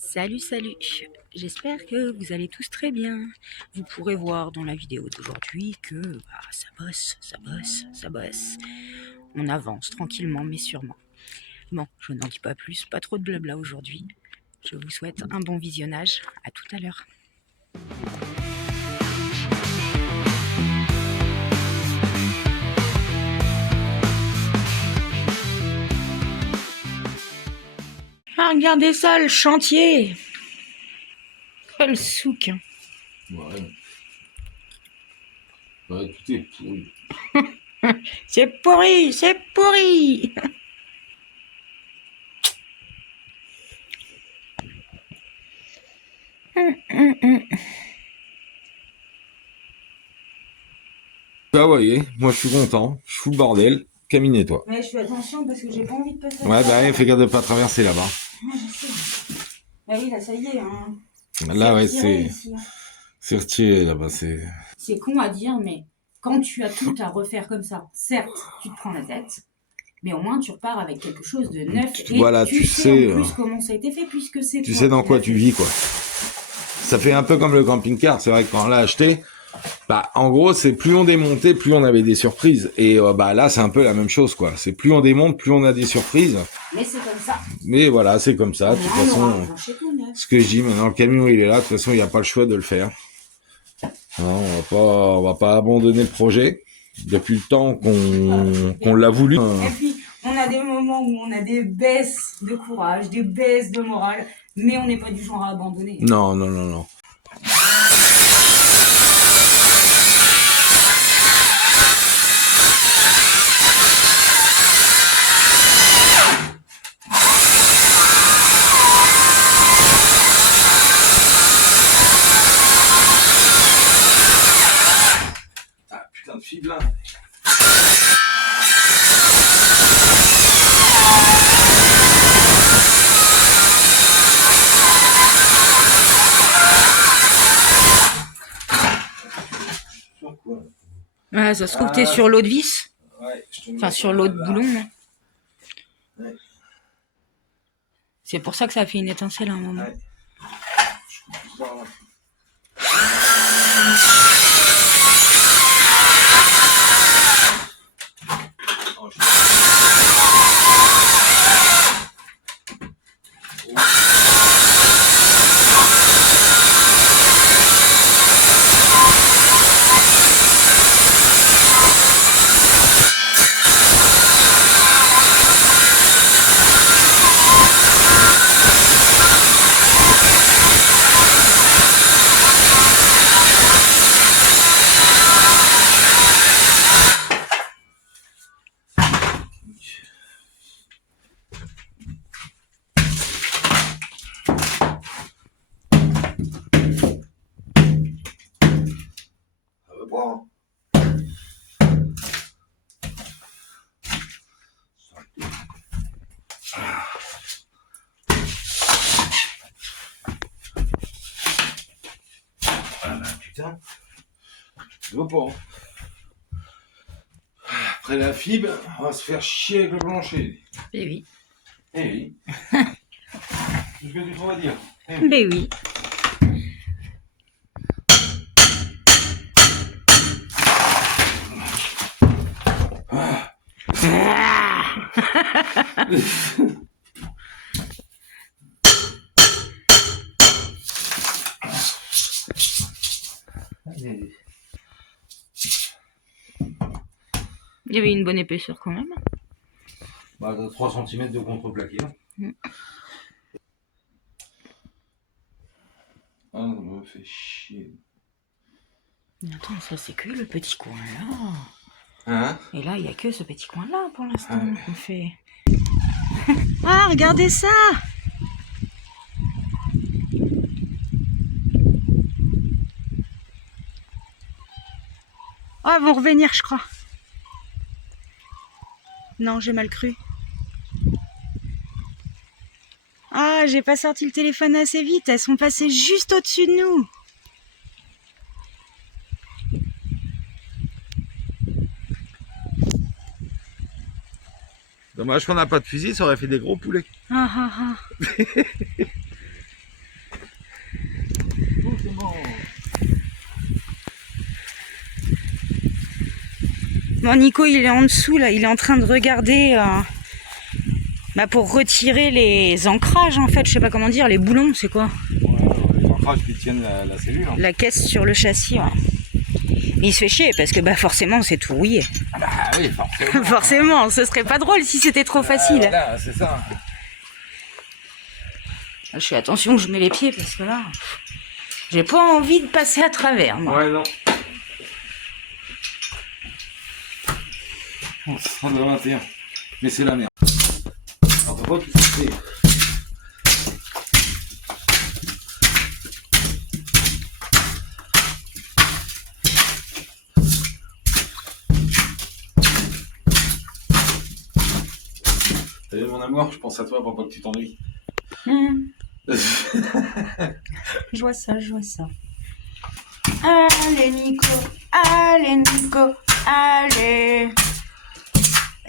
Salut, salut, j'espère que vous allez tous très bien. Vous pourrez voir dans la vidéo d'aujourd'hui que ça bosse, ça bosse, ça bosse. On avance tranquillement mais sûrement. Bon, je n'en dis pas plus, pas trop de blabla aujourd'hui. Je vous souhaite un bon visionnage, à tout à l'heure. Ah, regardez ça, le chantier! Quel souk! Ouais. Ouais, tout est pourri. C'est pourri, c'est pourri! Bah, vous voyez, moi je suis content, je fous le bordel. Camille nettoie. Ouais, je fais attention parce que j'ai pas envie de passer. Ouais, bah, fais gaffe de pas traverser là-bas. Ouais, je sais. Bah oui, là, ça y est. Hein. Là, ouais, c'est. c'est retiré là-bas. C'est con à dire, mais quand tu as tout à refaire comme ça, certes, tu te prends la tête, mais au moins tu repars avec quelque chose de neuf. Et voilà, tu sais en plus comment ça a été fait, puisque c'est. Tu sais dans quoi tu vis, quoi. Ça fait un peu comme le camping-car. C'est vrai que quand on l'a acheté, bah, en gros, c'est plus on démontait, plus on avait des surprises. Et bah là, c'est un peu la même chose, quoi. C'est plus on démonte, plus on a des surprises. Mais c'est comme ça. Mais voilà, c'est comme ça. De toute façon, ce que je dis maintenant, le camion il est là. De toute façon, il n'y a pas le choix de le faire. Non, on va pas abandonner le projet depuis le temps qu'on l'a voulu. Et puis, on a des moments où on a des baisses de courage, des baisses de morale, mais on n'est pas du genre à abandonner. Non, non, non, non. Ah putain de fiblin. Ouais, ça se trouve, t'es sur l'eau de vis. Ouais, Enfin, sur l'eau de boulon. Hein. Ouais. C'est pour ça que ça a fait une étincelle à un moment. Ouais. Putain, je veux pas. Après la fibre, on va se faire chier avec le plancher. Eh oui. Eh oui. C'est ce que tu trouves à dire. Eh oui. Ben oui. Ah. Il y avait une bonne épaisseur quand même. Bah, 3 cm de contreplaqué. Ah, ça me fait chier. Mais attends, ça c'est que le petit coin là. Hein? Et là, il n'y a que ce petit coin là pour l'instant qu'on fait. Ah, regardez ça! Ah, elles vont revenir, je crois. Non, j'ai mal cru. Ah, j'ai pas sorti le téléphone assez vite. Elles sont passées juste au-dessus de nous. Dommage qu'on n'a pas de fusil, ça aurait fait des gros poulets. Ah, ah, ah. Bon, Nico, il est en dessous, là. Il est en train de regarder pour retirer les ancrages, en fait. Je sais pas comment dire. Les boulons, c'est quoi? Les ancrages qui tiennent la cellule. Hein. La caisse sur le châssis, ouais. Il se fait chier parce que forcément c'est tout rouillé. Ah bah oui, forcément. Forcément, ce serait pas drôle si c'était trop facile. Voilà, c'est ça. Je fais attention que je mets les pieds parce que là, j'ai pas envie de passer à travers, moi. Ouais, non. On sera de 21. Mais c'est la merde. On peut pas tout faire. Salut mon amour, je pense à toi pour pas que tu t'ennuies. Je vois ça, je vois ça. Allez Nico, allez Nico, allez.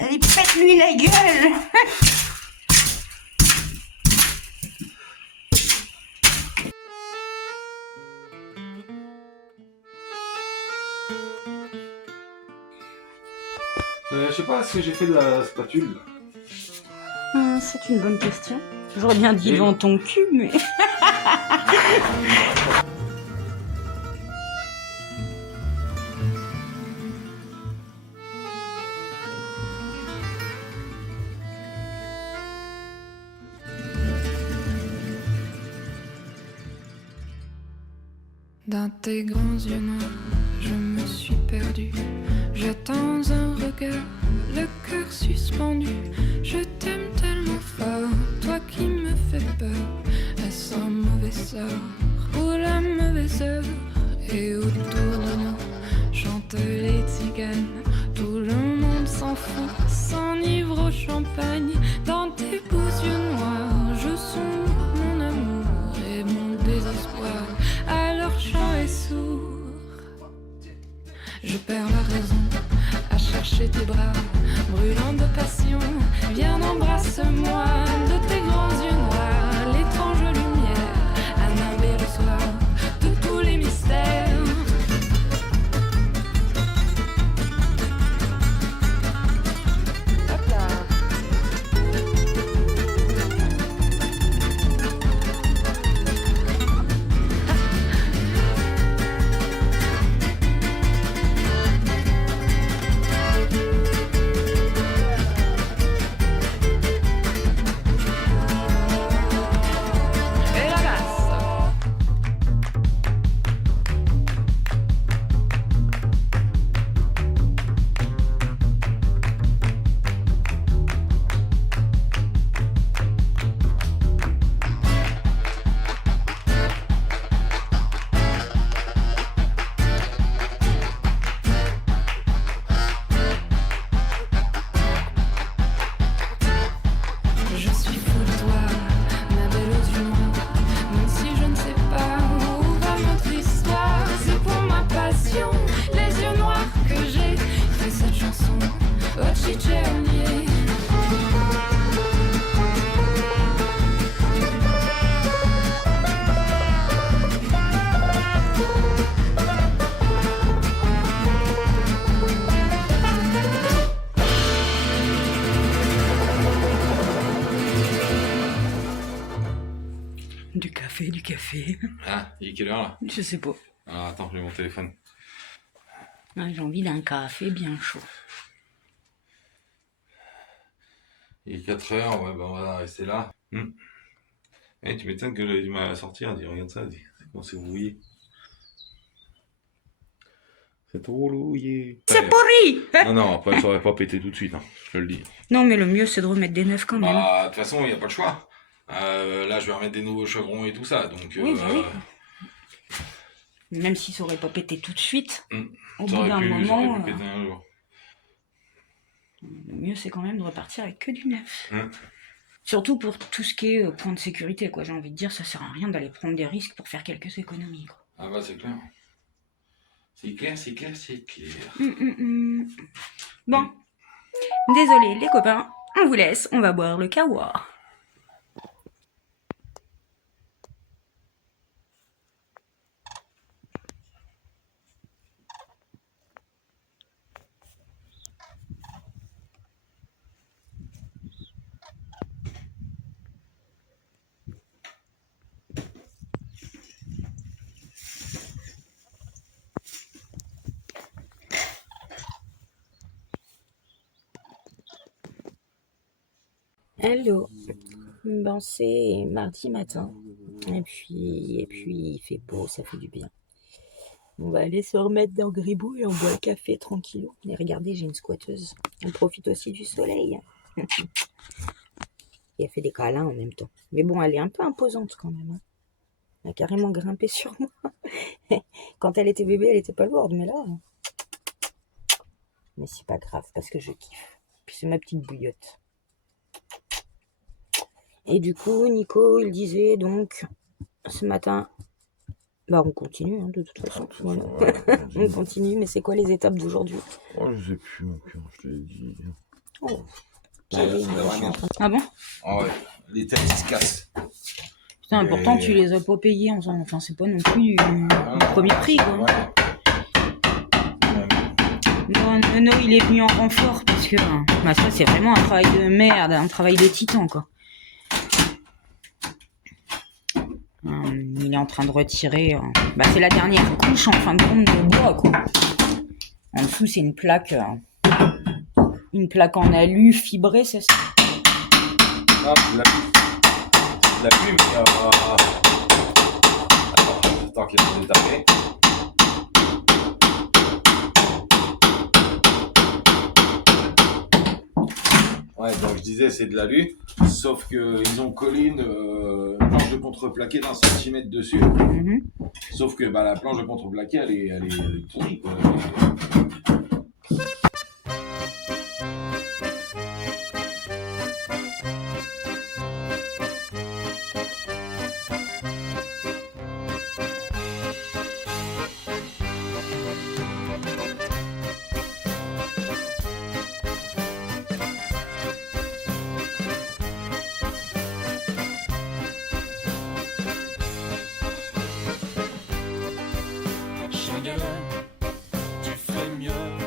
Allez, pète-lui la gueule. Je sais pas ce que j'ai fait de la spatule. C'est une bonne question. J'aurais bien dit dans ton cul, mais... Dans tes grands yeux noirs, je me suis perdue. J'attends un regard, le cœur suspendu. Je t'aime tellement fort, toi qui me fais peur. Est-ce un mauvais sort ou la mauvaise heure? Et autour de nous chantent les tziganes. Tout le monde s'en fout, s'enivre au champagne. Dans tes beaux yeux noirs, je sonde mon amour et mon désespoir. Alors chant est sourd. Je perds la raison à chercher tes bras, brûlant de passion. Viens, embrasse-moi de tes grands yeux noirs, l'étrange lumière à nimber le soir de tous les mystères. Du café. Ah, il est quelle heure là? Je sais pas. Ah, attends, j'ai mon téléphone. Ah, j'ai envie d'un café bien chaud. Il est 4h, ouais, bah on va rester là. Eh, tu m'étonnes que j'avais du mal à sortir, dis, regarde ça, dis, c'est comment c'est rouillé. C'est trop rouillé. C'est pourri. Non, non, après ça aurait pas pété tout de suite, hein, je te le dis. Non, mais le mieux c'est de remettre des neufs quand même. Bah, de toute façon, il n'y a pas le choix. Là, je vais remettre des nouveaux chevrons et tout ça, donc... Oui, oui. Même si ça aurait pas pété tout de suite, au bout d'un moment... Ça aurait pu péter un jour. Le mieux c'est quand même de repartir avec que du neuf. Surtout pour tout ce qui est point de sécurité, quoi. J'ai envie de dire, ça sert à rien d'aller prendre des risques pour faire quelques économies, quoi. Ah bah, c'est clair. C'est clair, c'est clair, c'est clair. Bon, désolé les copains, on vous laisse, on va boire le kawa. Hello. Ben, c'est mardi matin. Et puis, il fait beau, ça fait du bien. On va aller se remettre dans Gribouille et on boit le café tranquillou. Et regardez, j'ai une squatteuse. Elle profite aussi du soleil. Et elle fait des câlins en même temps. Mais bon, elle est un peu imposante quand même. Hein. Elle a carrément grimpé sur moi. Quand elle était bébé, elle était pas lourde, mais là... Mais c'est pas grave, parce que je kiffe. Puis c'est ma petite bouillotte. Et du coup, Nico, il disait donc, ce matin... Bah, on continue, hein, de toute façon. Voilà. On continue, mais c'est quoi les étapes d'aujourd'hui? Oh, je sais plus, mon cœur, je te l'ai dit. Oh. Ah bon? Ah ouais, les têtes qui se cassent. Putain, pourtant tu les as pas payés ensemble. Enfin, c'est pas non plus le premier prix, quoi. Ouais. Non, Nono, il est venu en renfort parce que bah, ça, c'est vraiment un travail de merde, un travail de titan, quoi. Il est en train de retirer. Bah, c'est la dernière couche en fin de compte de bois, quoi. En dessous, c'est une plaque en alu fibré, c'est ça. Ah, la plume, attends qu'il est détachée. Ouais, donc je disais, c'est de l'alu, sauf qu'ils ont collé une planche de contreplaqué d'1 centimètre dessus. Mm-hmm. Sauf que bah, la planche de contreplaqué, elle est pourrie, quoi. Tu ferais mieux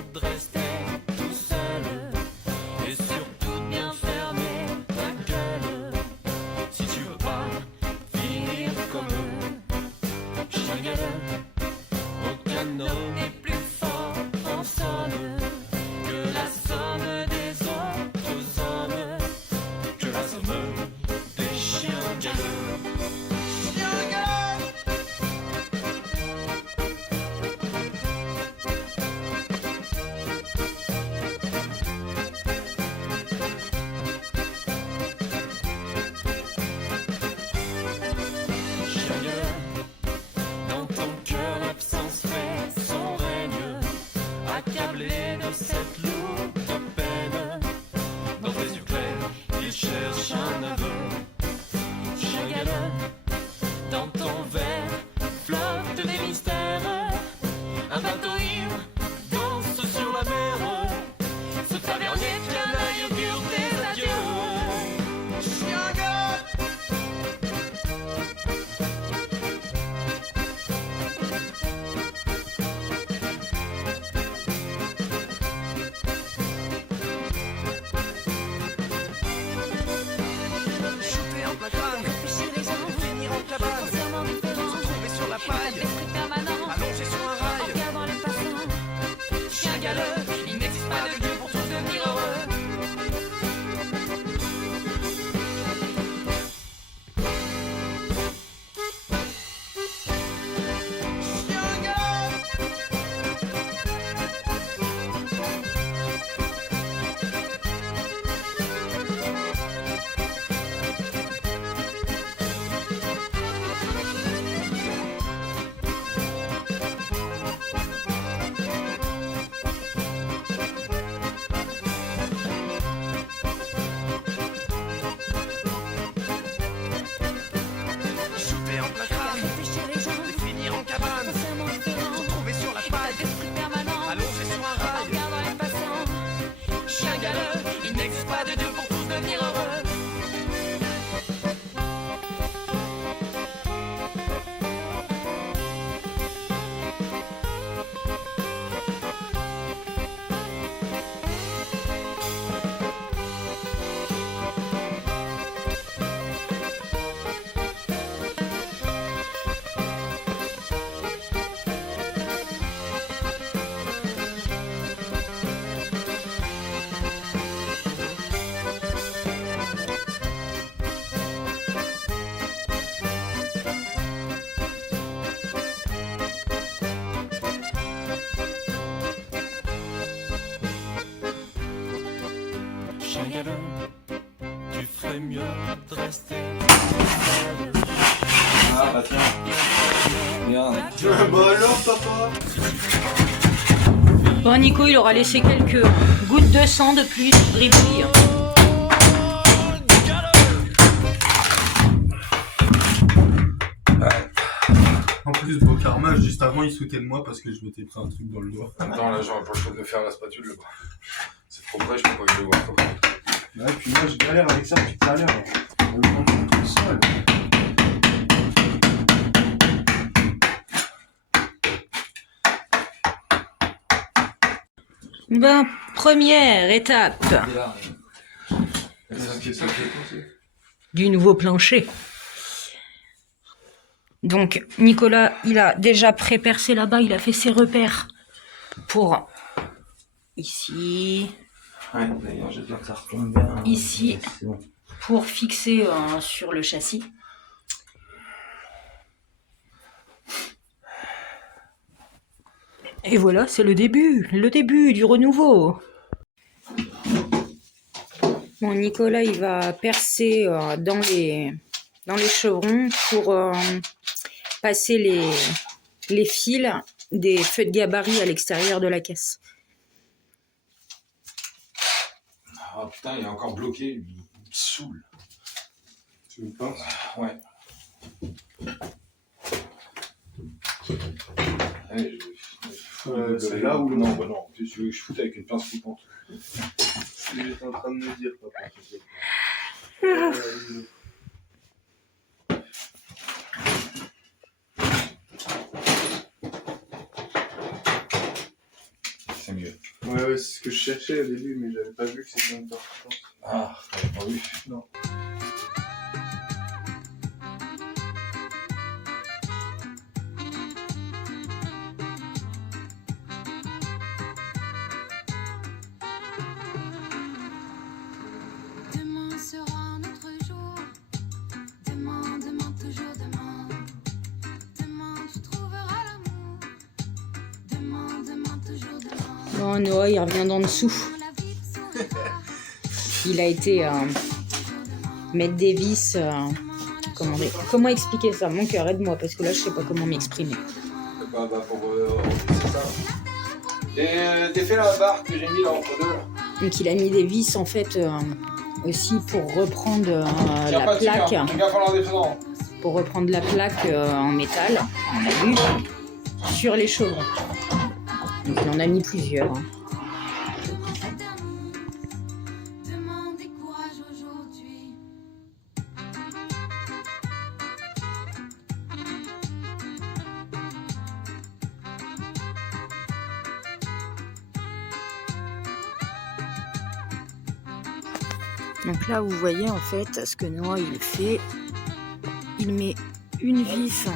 Tu ferais mieux de rester. Ah bah tiens. Regarde. Bah alors, papa. Bon, Nico, il aura laissé quelques gouttes de sang de pluie briller. En plus, beau karma, juste avant, il sautait de moi parce que je m'étais pris un truc dans le doigt. Attends, là, j'aurais pas le choix de faire la spatule, le bras. C'est trop près, je peux pas le voir. Ouais, puis moi, je galère avec ça depuis tout à l'heure. Le monde tout seul. Ben, première étape du nouveau plancher. Donc, Nicolas, il a déjà pré-percé là-bas, il a fait ses repères pour ici, Ouais, d'ailleurs, j'ai bien que ça retombe bien. Ici. C'est bon. pour fixer sur le châssis. Et voilà, c'est le début du renouveau. Bon, Nicolas, il va percer dans les chevrons pour passer les fils des feux de gabarit à l'extérieur de la caisse. Ah putain, il est encore bloqué, il me saoule. Tu me penses? Ouais. Allez, c'est là ou non? Bah non, tu veux que je foute avec une pince coupante. C'est ce que j'étais en train de me dire, papa. C'est mieux. Ouais, c'est ce que je cherchais au début, mais j'avais pas vu que c'était une importance. Ah, j'avais pas vu. Non. Demain sera un autre jour. Demain, demain, toujours demain. Demain, tu trouveras l'amour. Demain, demain, toujours demain. Bon, Noah, il revient d'en dessous. La vie sourira. Il a été mettre des vis. Comment expliquer ça? Mon cœur, aide-moi, parce que là, je sais pas comment m'exprimer. Bah, pour c'est ça. Et t'es fait la barre que j'ai mis là entre deux là. Donc, il a mis des vis, en fait, aussi pour reprendre Tiens la pas dessus, plaque. hein. Il va falloir des faisans. Pour reprendre la plaque en métal, en alu, sur les chevrons. Donc, il en a mis plusieurs. Hein. Demande des courage aujourd'hui. Donc là, vous voyez en fait ce que Noah il fait. Il met une vis.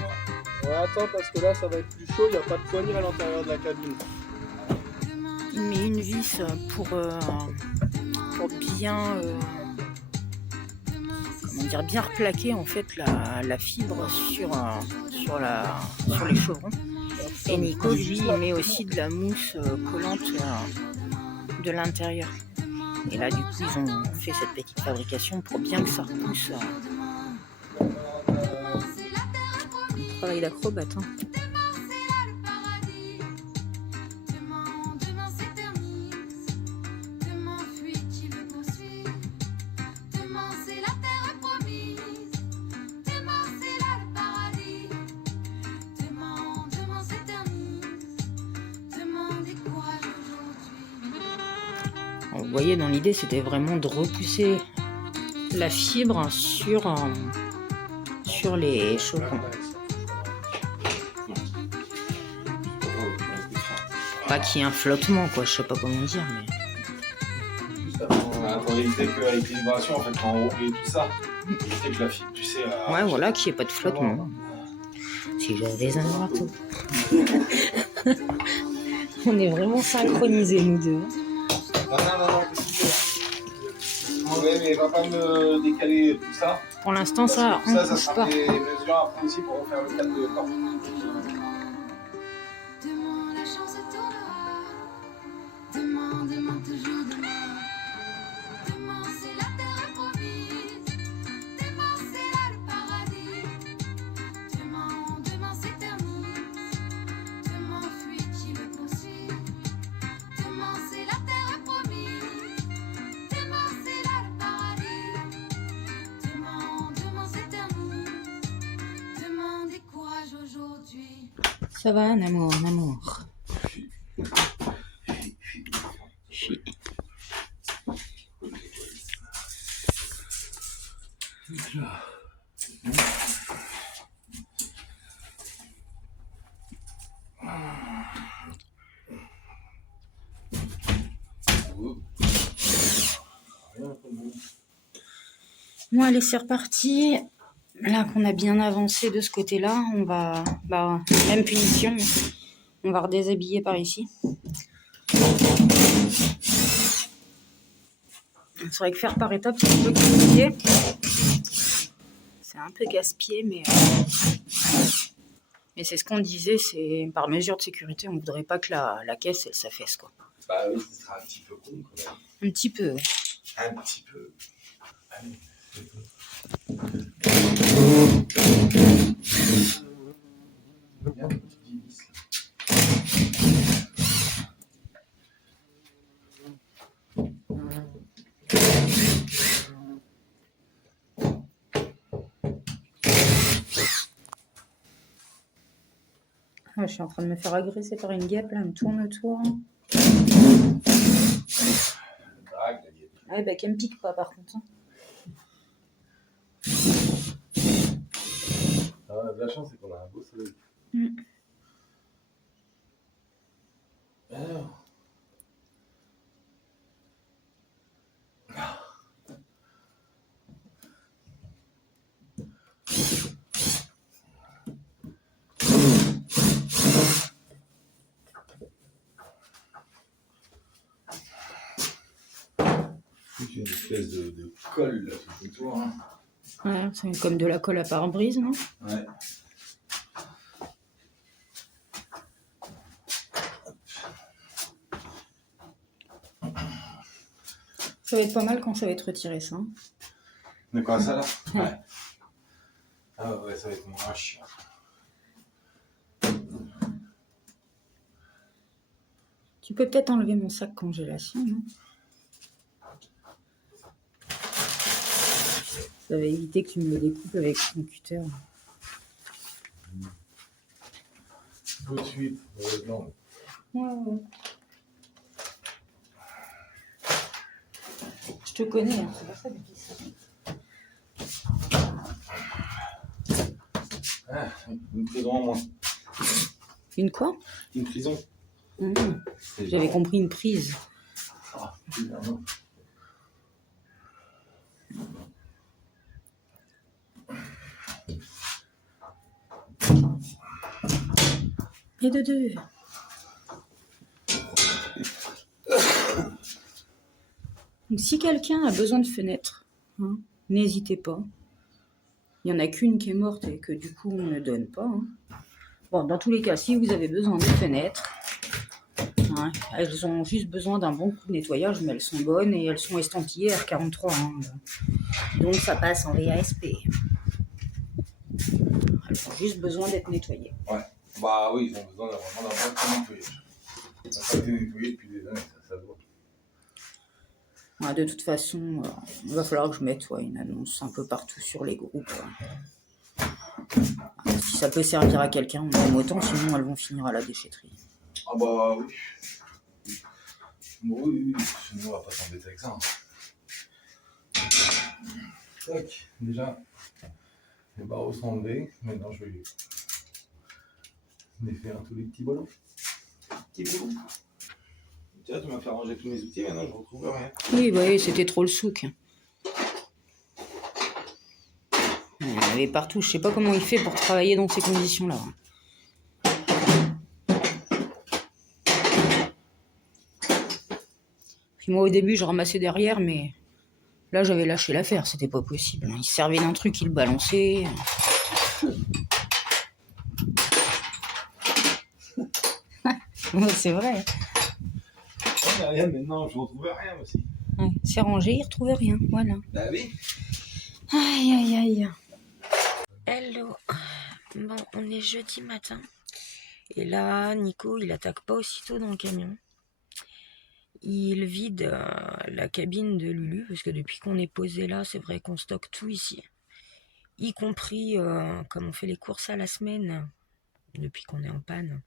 Ouais, attends, parce que là, ça va être plus chaud, il n'y a pas de poignée à l'intérieur de la cabine. Il met une vis pour bien, bien replaquer en fait la fibre sur les chevrons. Et Nico, lui, il met aussi de la mousse collante de l'intérieur. Et là, du coup, ils ont fait cette petite fabrication pour bien que ça repousse. Un travail d'acrobate. Hein. Demain s'éternise. Demain fuit qui le poursuit. Demain c'est la terre promise. Demain c'est là le paradis. Demain s'éternise. Demain des courage aujourd'hui. Vous voyez, dans l'idée, c'était vraiment de repousser la fibre sur les chevrons. Pas qu'il y ait un flottement, quoi, je sais pas comment dire, mais... Pour éviter qu'avec les vibrations, en fait, quand on roule et tout ça, éviter que la fibre, tu sais... Ouais, voilà, qu'il n'y ait pas de flottement. Si j'avais un marteau. On est vraiment synchronisés, nous deux. Non, ouais, mais va pas me décaler tout ça. Pour l'instant, ça, on ça bouge sera pas. des mesures après aussi pour refaire le cadre de porte. Demain la chance tournera. Demain toujours demain. Demain Ça va, Namour, Namour. Chi. Bon, allez, c'est reparti. Là qu'on a bien avancé de ce côté-là, on va... Bah, même punition. On va redéshabiller par ici. C'est vrai que faire par étapes, c'est un peu compliqué. C'est un peu gaspillé, mais c'est ce qu'on disait, c'est par mesure de sécurité, on voudrait pas que la caisse, elle s'affaisse, quoi. Bah oui, ce sera un petit peu con, quand même. Un petit peu, ouais. Un petit peu. Allez. Ah, je suis en train de me faire agresser par une guêpe, là, elle me tourne autour. Ah, bah, qu'elle me pique pas, par contre. La chance, c'est qu'on a un beau soleil. Alors. C'est une espèce de colle là tout autour. Hein. Ouais, c'est comme de la colle à pare-brise, non? Ouais. Ça va être pas mal quand ça va être retiré, ça. Hein. De quoi ça là? Ouais. Ah ouais, ça va être moins chiant. Tu peux peut-être enlever mon sac congélation, non? Ça va éviter que tu me le découpes avec ton cutter. Tout de suite, heureusement. Ouais. Je te connais, hein, c'est pour ça que je dis ça. Ah, une prison en moins. Une quoi? Une prison. J'avais compris une prise. Ah, non. Et de deux. Donc, si quelqu'un a besoin de fenêtres, hein, n'hésitez pas. Il n'y en a qu'une qui est morte et que du coup on ne donne pas. Hein. Bon, dans tous les cas, si vous avez besoin de fenêtres, hein, elles ont juste besoin d'un bon coup de nettoyage, mais elles sont bonnes et elles sont estampillées R43. Hein, donc ça passe en VASP. Elles ont juste besoin d'être nettoyées. Ouais. Bah oui, ils ont besoin vraiment d'un bon nettoyage. Ça n'a pas été nettoyé depuis des années, ça se voit. Ouais, de toute façon, il va falloir que je mette une annonce un peu partout sur les groupes. Si ça peut servir à quelqu'un, on aime autant, sinon elles vont finir à la déchetterie. Ah bah oui. Bon, oui, sinon on va pas s'embêter avec ça. Hein. Tac, déjà, les barreaux sont enlevés. Maintenant, je vais défaire tous les petits bolos. Petits bolos. Tiens, tu m'as fait ranger tous mes outils, maintenant je retrouve rien. Oui, bah oui, c'était trop le souk. Il y en avait partout, je sais pas comment il fait pour travailler dans ces conditions-là. Puis moi au début je ramassais derrière, mais là j'avais lâché l'affaire, c'était pas possible. Il servait d'un truc, il le balançait. Ouais, c'est vrai. Il n'y a rien maintenant, je retrouvais rien aussi. Ouais, c'est rangé, il retrouvait rien, voilà. Bah oui. Aïe aïe aïe. Hello. Bon, on est jeudi matin. Et là, Nico, il attaque pas aussitôt dans le camion. Il vide la cabine de Lulu, parce que depuis qu'on est posé là, c'est vrai qu'on stocke tout ici. Y compris, comme on fait les courses à la semaine, depuis qu'on est en panne.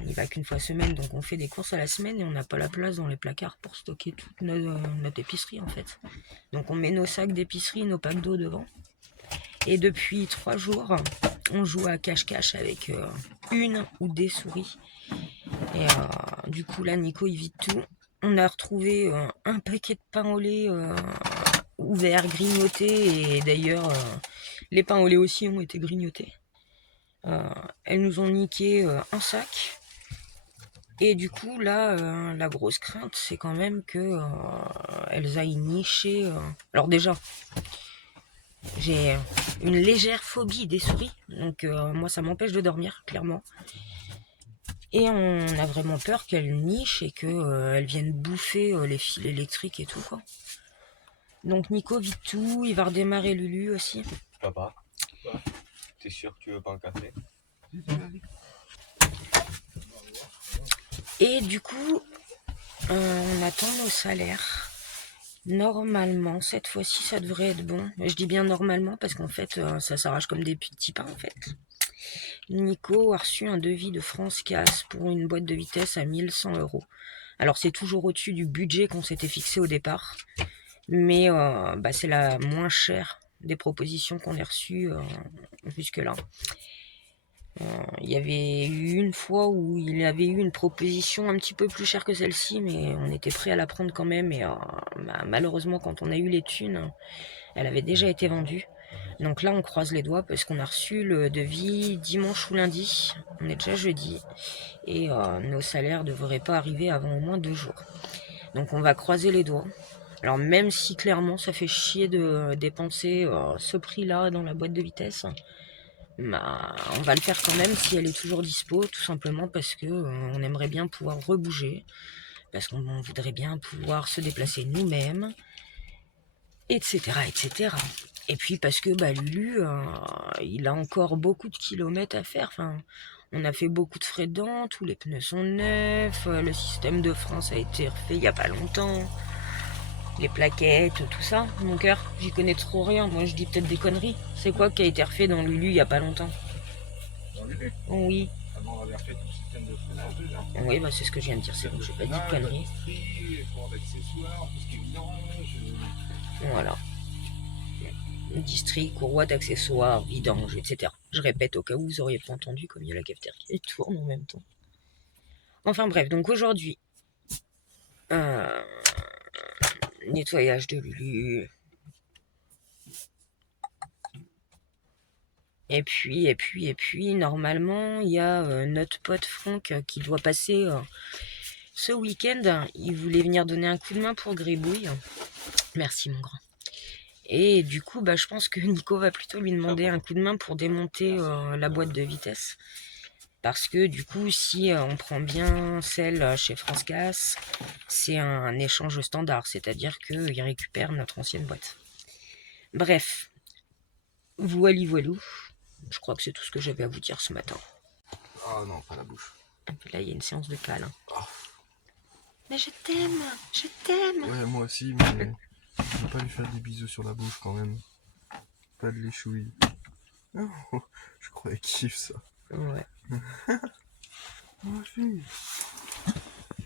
On n'y va qu'une fois semaine, donc on fait des courses à la semaine et on n'a pas la place dans les placards pour stocker toute notre épicerie en fait. Donc on met nos sacs d'épicerie, nos packs d'eau devant. Et depuis 3 jours, on joue à cache-cache avec une ou des souris. Et du coup là, Nico il vide tout. On a retrouvé un paquet de pain au lait ouvert, grignoté, et d'ailleurs les pains au lait aussi ont été grignotés. Elles nous ont niqué un sac. Et du coup, là, la grosse crainte, c'est quand même que elles aillent nicher. Alors déjà, j'ai une légère phobie des souris, donc moi, ça m'empêche de dormir, clairement. Et on a vraiment peur qu'elles nichent et qu'elles viennent bouffer les fils électriques et tout, quoi. Donc Nico vide tout, il va redémarrer Lulu aussi. Papa, t'es sûr que tu veux pas un café? Et du coup, on attend nos salaires. Normalement, cette fois-ci, ça devrait être bon. Je dis bien normalement parce qu'en fait, ça s'arrache comme des petits pains en fait. Nico a reçu un devis de France Casse pour une boîte de vitesse à 1100 €. Alors c'est toujours au-dessus du budget qu'on s'était fixé au départ, mais c'est la moins chère des propositions qu'on a reçues jusque-là. Il y avait eu une fois où il avait eu une proposition un petit peu plus chère que celle-ci, mais on était prêt à la prendre quand même. Et malheureusement, quand on a eu les thunes, elle avait déjà été vendue. Donc là, on croise les doigts parce qu'on a reçu le devis dimanche ou lundi. On est déjà jeudi. Et nos salaires ne devraient pas arriver avant au moins 2 jours. Donc on va croiser les doigts. Alors même si clairement ça fait chier de dépenser ce prix-là dans la boîte de vitesse, on va le faire quand même si elle est toujours dispo, tout simplement parce que on aimerait bien pouvoir rebouger, parce qu'on voudrait bien pouvoir se déplacer nous-mêmes, etc., etc. Et puis parce que Lulu, il a encore beaucoup de kilomètres à faire. Enfin, on a fait beaucoup de frais dedans, tous les pneus sont neufs, le système de frein a été refait il n'y a pas longtemps. Les plaquettes, tout ça. Mon cœur, j'y connais trop rien. Moi, je dis peut-être des conneries. C'est quoi qui a été refait dans Lulu il y a pas longtemps? Dans Lulu? Oui. Avant, on avait refait tout le système de freinage déjà. Oui, c'est ce que je viens de dire. C'est bon, j'ai pas dit de conneries. Les ports d'accessoires, tout ce qui est vidange. Voilà. Distri, courroie d'accessoires, vidange, etc. Je répète au cas où vous auriez pas entendu, comme il y a la cafetière qui tourne en même temps. Enfin bref, donc aujourd'hui, nettoyage de Lulu. Et puis, normalement, il y a notre pote Franck qui doit passer ce week-end. Il voulait venir donner un coup de main pour Gribouille. Merci, mon grand. Et du coup, je pense que Nico va plutôt lui demander un coup de main pour démonter la boîte de vitesse. Parce que du coup, si on prend bien celle chez France Casse, c'est un échange standard, c'est-à-dire qu'il récupère notre ancienne boîte. Bref, voilou. Je crois que c'est tout ce que j'avais à vous dire ce matin. Ah non, pas la bouche. Et puis là, il y a une séance de câlin. Oh. Mais je t'aime. Ouais, moi aussi, mais je vais pas lui faire des bisous sur la bouche quand même. Pas de l'échouille. Oh, je croyais qu'il kiffe ça. Ouais. Oh, fille.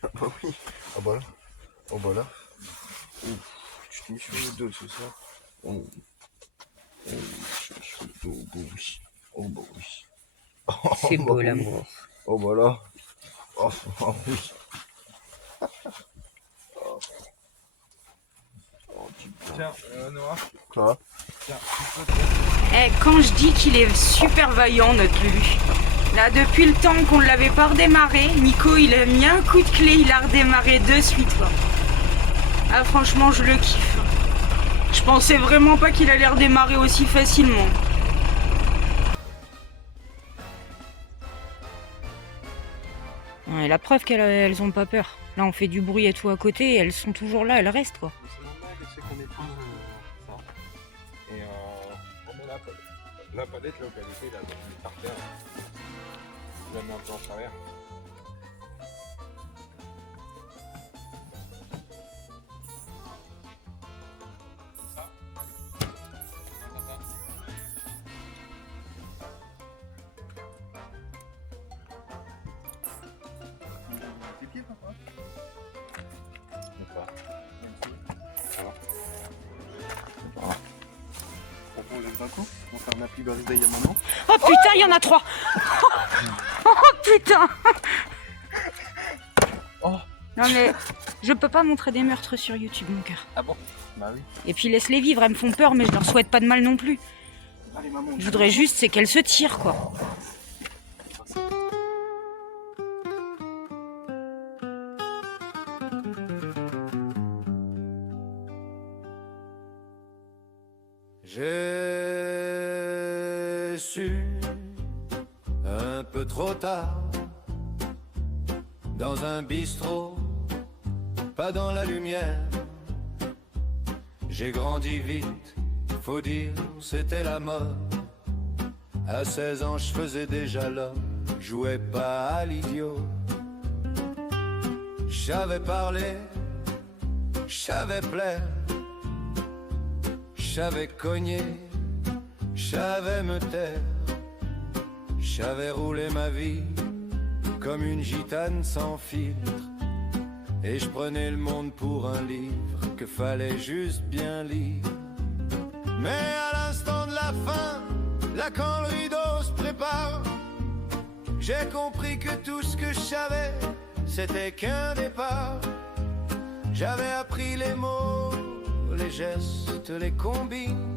Ah bah oui. Ah bah là. Oh bah là. Ouf, tu t'es mis sur le dos ce soir. Oh. Oh, je suis sur le dos. Oh bah oui. Oh bah oui. Oh, C'est bah beau oui. l'amour. Oh bah là. Oh, oh oui. Oh, Tiens, Noah. quoi? Quand je dis qu'il est super vaillant, notre Lulu. Là, depuis le temps qu'on ne l'avait pas redémarré, Nico, il a mis un coup de clé, il a redémarré de suite, quoi. Ah, franchement, je le kiffe. Je pensais vraiment pas qu'il allait redémarrer aussi facilement. Et la preuve qu'elles ont pas peur. Là, on fait du bruit et tout à côté, et elles sont toujours là, elles restent, quoi. C'est normal, c'est qu'on est tous ça. Et on met la palette localité là, donc par terre. Je la mets un peu en travers. pas quand? On va faire un happy birthday à maman. Oh putain, il y en a 3. Oh putain. Oh. Non mais, je peux pas montrer des meurtres sur YouTube, mon cœur. Ah bon? Bah oui. Et puis laisse-les vivre, elles me font peur, mais je leur souhaite pas de mal non plus. Allez maman. Je voudrais juste, c'est qu'elles se tirent, quoi. J'ai su un peu trop tard dans un bistrot, pas dans la lumière. J'ai grandi vite, faut dire, c'était la mode. À 16 ans, je faisais déjà l'homme, jouais pas à l'idiot. J'avais parlé, j'avais plaire, j'avais cogné, j'avais me taire, j'avais roulé ma vie comme une gitane sans filtre. Et je prenais le monde pour un livre que fallait juste bien lire. Mais à l'instant de la fin, là quand le rideau se prépare, j'ai compris que tout ce que je savais, c'était qu'un départ. J'avais appris les mots, les gestes, les combines,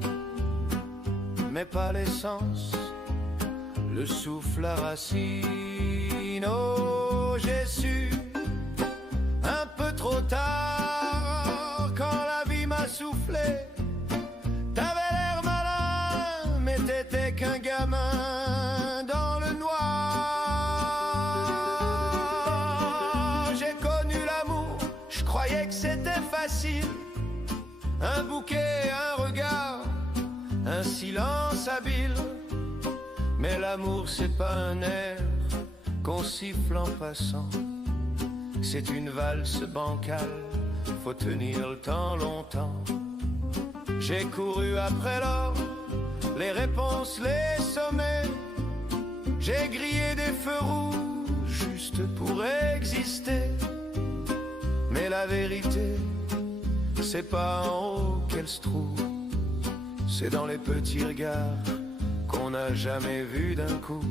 mais pas l'essence, le souffle, la racine. Oh, j'ai su un peu trop tard quand la vie m'a soufflé. T'avais l'air malin, mais t'étais qu'un gamin dans le noir. J'ai connu l'amour, je croyais que c'était facile. Un bouquet, un regard, un silence habile. Mais l'amour c'est pas un air qu'on siffle en passant. C'est une valse bancale, faut tenir le temps longtemps. J'ai couru après l'or, les réponses, les sommets. J'ai grillé des feux rouges juste pour exister. Mais la vérité, c'est pas en haut qu'elle se trouve, c'est dans les petits regards qu'on n'a jamais vus d'un coup.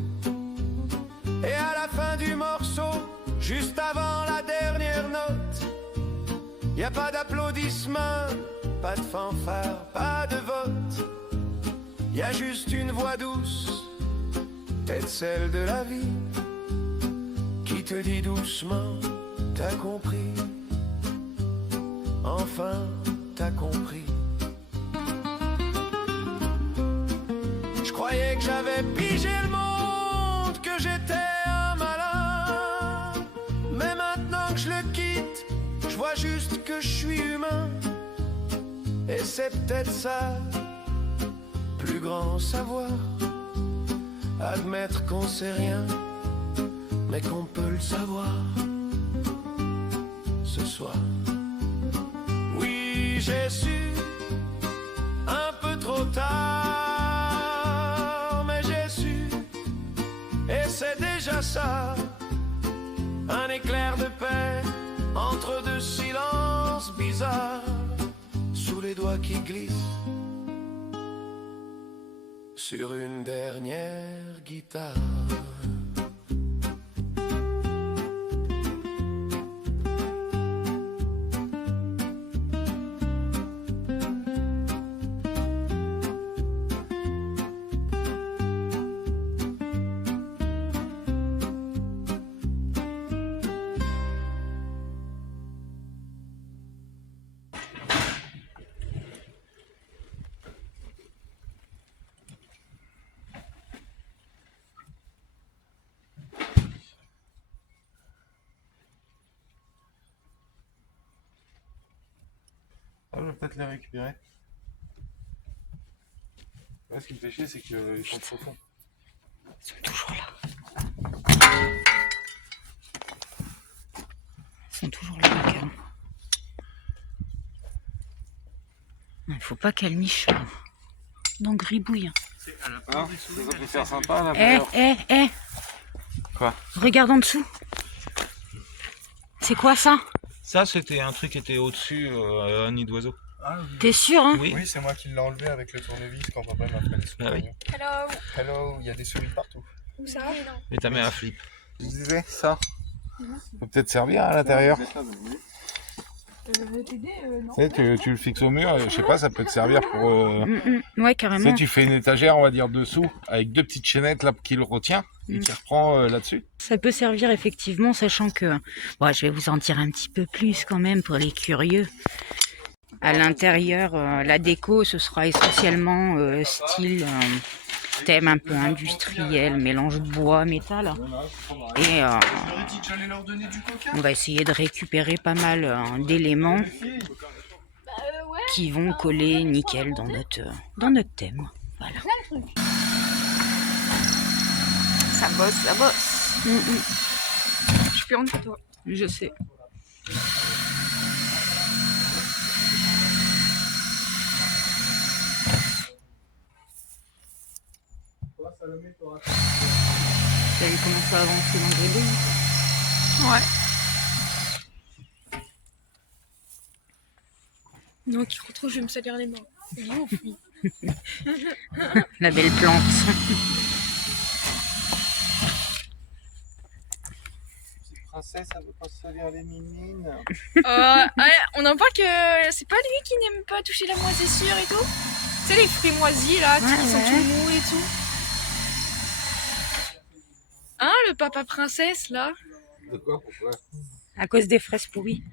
Et à la fin du morceau, juste avant la dernière note, y a pas d'applaudissements, pas de fanfare, pas de vote. Y a juste une voix douce, peut-être celle de la vie, qui te dit doucement, t'as compris. Enfin, t'as compris. Je croyais que j'avais pigé le monde, que j'étais un malin. Mais maintenant que je le quitte, je vois juste que je suis humain. Et c'est peut-être ça, plus grand savoir. Admettre qu'on sait rien, mais qu'on peut le savoir. Ce soir, oui, j'ai su un peu trop tard, mais j'ai su, et c'est déjà ça. Un éclair de paix entre deux silences bizarres, sous les doigts qui glissent sur une dernière guitare. Ah, je vais peut-être les récupérer. Ouais, ce qui me fait chier, c'est qu'ils sont trop fonds. Ils sont toujours là. Ils sont toujours là, mon cœur. Il faut pas qu'elle niche dans Gribouille. Ah, ça peut faire sympa là. Quoi? Regarde en dessous. C'est quoi ça? Ça, c'était un truc qui était au-dessus, un nid d'oiseau. Ah, oui. T'es sûr, hein? Oui, c'est moi qui l'ai enlevé avec le tournevis quand papa m'a fait les sous. Ah oui. Hello. Hello, il y a des souris partout. Où ça? Et ta mère a flip. Je disais ça. Ça peut peut-être servir à l'intérieur. T'aider, non? Tu sais, tu le fixes au mur, je sais pas, ça peut te servir pour... Ouais, Tu sais, carrément. tu fais une étagère, on va dire, dessous, avec 2 petites chaînettes là qui le retient, et qui reprend là-dessus. Ça peut servir effectivement, sachant que... Bon, je vais vous en dire un petit peu plus quand même pour les curieux. À l'intérieur, la déco, ce sera essentiellement style thème un peu industriel, mélange bois, métal. Et dit que j'allais leur donner du coca. on va essayer de récupérer pas mal d'éléments qui vont coller nickel dans notre thème. Voilà. Ça bosse, ça bosse. Je suis plus grande que toi. Je sais. T'as vu comment ça avance dans le gribouille? Ouais. Non, qui retrouve, je vais me salir les mains. Il est ouf, lui. La belle plante. Princesse, ça veut pas se salir les mimines. Ouais, on en parle que c'est pas lui qui n'aime pas toucher la moisissure et tout. Tu sais, les fruits moisis là, qui sont tout mous et tout. Hein, le papa princesse là? De quoi? Pourquoi? À cause des fraises pourries.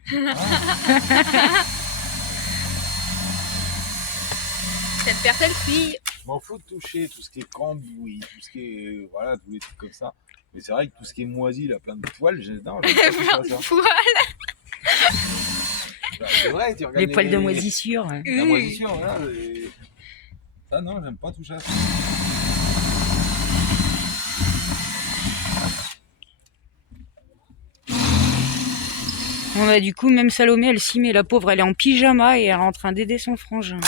Cette père, telle fille. Je m'en fous de toucher tout ce qui est cambouis, tout ce qui est... voilà, tous les trucs comme ça. Mais c'est vrai que tout ce qui est moisi, là, plein de poils, non, j'aime pas Plein toucher à de ça. poils. Bah, c'est vrai, tu regardes Les poils de moisissure. Ouais. La moisissure, voilà. Ça, non, j'aime pas toucher à ça. Bon bah du coup, même Salomé, elle s'y met. La pauvre, elle est en pyjama et elle est en train d'aider son frangin.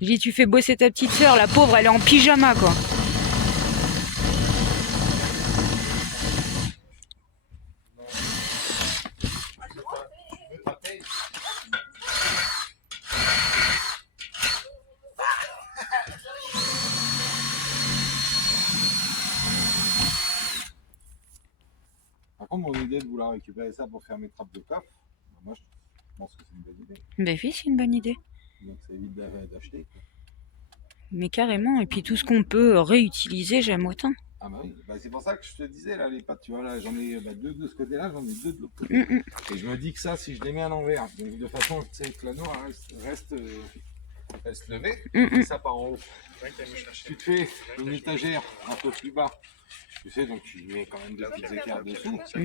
Je dis, tu fais bosser ta petite sœur, la pauvre, elle est en pyjama, quoi. Par contre, mon idée de vouloir récupérer ça pour faire mes trappes de coffre, bah, moi, je pense que c'est une bonne idée. Bah oui, c'est une bonne idée. Donc, ça évite d'acheter, quoi. Mais carrément, et puis tout ce qu'on peut réutiliser, j'aime autant. Ah bah oui, bah, c'est pour ça que je te disais, là, les pattes, tu vois, là, j'en ai 2 de ce côté-là, j'en ai 2 de l'autre côté. Et je me dis que ça, si je les mets à l'envers, donc de façon, tu sais, que l'anneau reste levé, et ça part en haut. Tu te fais une étagère un peu plus bas, tu sais, donc tu mets quand même 2 petites écarts dessous. Tu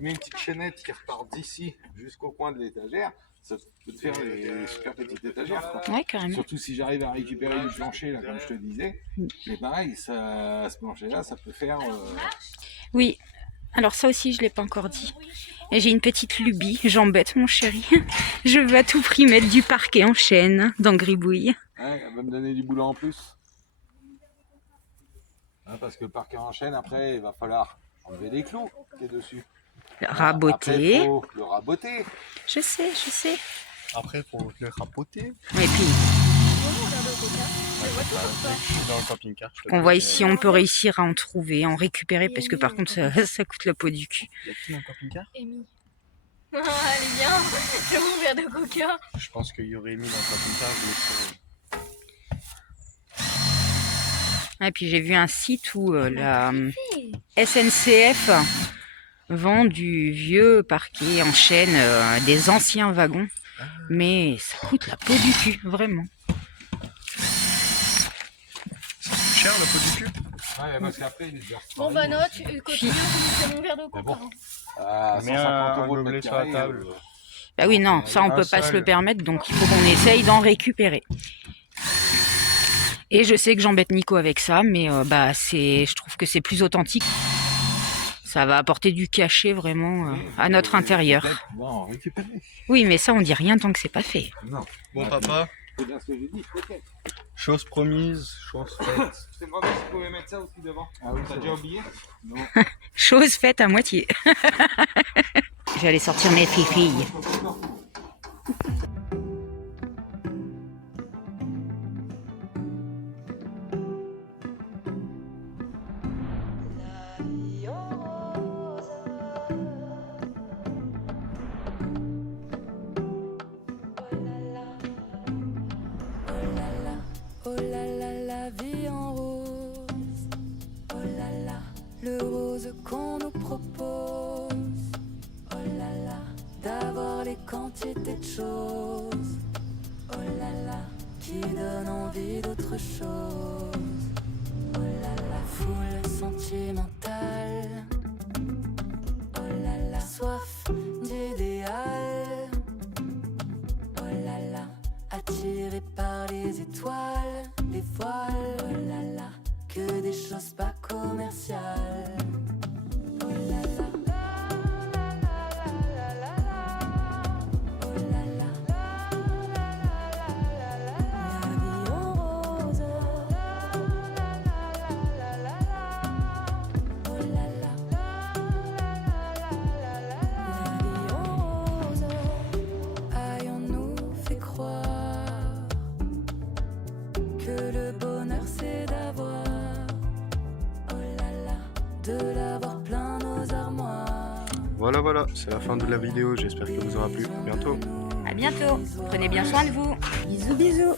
mets une petite chaînette qui repart d'ici jusqu'au coin de l'étagère, ça peut te faire des super petites étagères, quoi. Ouais, carrément. Surtout si j'arrive à récupérer du plancher, là, comme je te disais. Mais pareil, ça, ce plancher-là, ça peut faire... Oui, alors ça aussi, je l'ai pas encore dit. Et j'ai une petite lubie, j'embête mon chéri. Je veux à tout prix mettre du parquet en chêne dans Gribouille. Ouais, elle va me donner du boulot en plus. Hein, parce que le parquet en chaîne, après, il va falloir enlever les clous qui est dessus. Raboter. Après, faut le raboter. Je sais. Après, il faut le rapoter. Et puis, Je suis dans le camping-car. on voit ici, on peut réussir à en trouver, à en récupérer, parce que par contre, ça coûte la peau du cul. Il y a qui dans le camping-car? Amy. Ah, elle est bien. Je veux mon verre de coca. Je pense qu'il y aurait mis dans le camping-car, je l'ai trouvé. Et puis j'ai vu un site où la SNCF vend du vieux parquet en chaîne, des anciens wagons. Mais ça coûte la peau du cul, vraiment. Cher la peau du cul? Ouais, parce qu'après, il est déjà Bon, bah, non, tu continues, je mon verre de coca. bon. À Mets 150 un euros le gobelet mètre sur la carré, table. Bah oui, non, ça on Un peut pas se seul. le permettre, donc il faut qu'on essaye d'en récupérer. Et je sais que j'embête Nico avec ça, mais bah je trouve que c'est plus authentique. Ça va apporter du cachet vraiment à notre intérieur. Peut-être pouvoir en récupérer. Oui, mais ça on dit rien tant que c'est pas fait. Non. Bon papa, C'est bien ce que j'ai dit, peut-être. chose promise, chose faite. C'est moi si tu pouvais mettre ça aussi devant. Ah oui, t'as déjà oublié? Non. Chose faite à moitié. J'allais sortir mes filles. propose, oh là là, d'avoir les quantités de choses, oh là là, qui donnent envie d'autre chose, oh là là, foule sentimentale, oh là là, soif d'idéal, oh là là, attiré par les étoiles, les voiles, oh là là, que des choses pas commerciales. Oh là là, oh là là, la vie en rose. Oh là là, la vie en rose. Aïe, on nous fait croire que le bonheur c'est d'avoir, oh là là, de l'avoir plein nos armoires. Voilà, c'est la fin de la vidéo. J'espère que vous aura plu. À bientôt. À bientôt. Prenez bien soin de vous. Bisous, bisous.